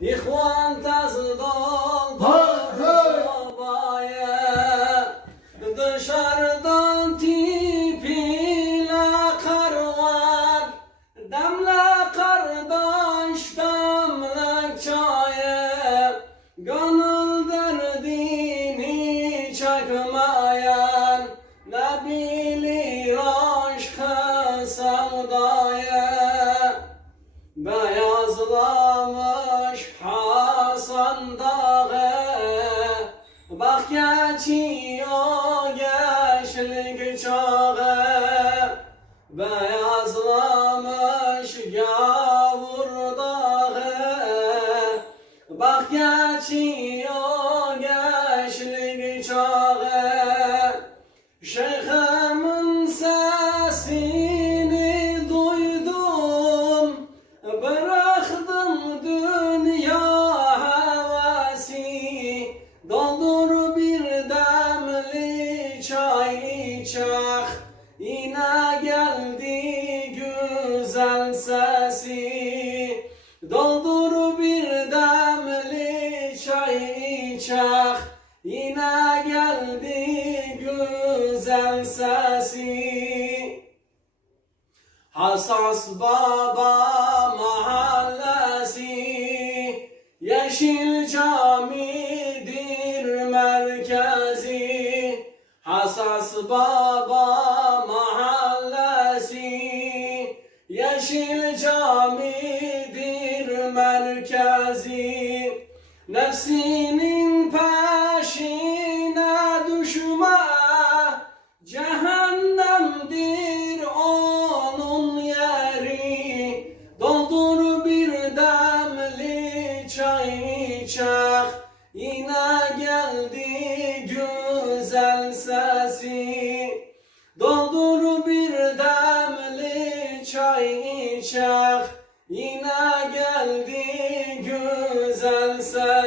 İhvan tazı doldu sobaya Dışarıdan tipiyle kar var. Demle kardeş demle çaya Gönül derdini çekmeyen Ne bilir aşkı sevdaya Hasan dağı Bak geçiyor gençlik Beyazlamış gavur dağı Bak geçiyor gençlik çağı içek Yine geldi güzel sesi. Doldur bir demli çay içek Yine geldi güzel sesi. Hassas Baba Mahallesi Yeşil Camidir Hassas Baba Mahallesi Yeşil Camidir merkezi. Nefsinin peşine düşme Cehennemdir onun yeri. Doldur bir demli çay içek Yine geldi güzel sesi Doldur bir demli çay içer. Yine geldi güzel ses.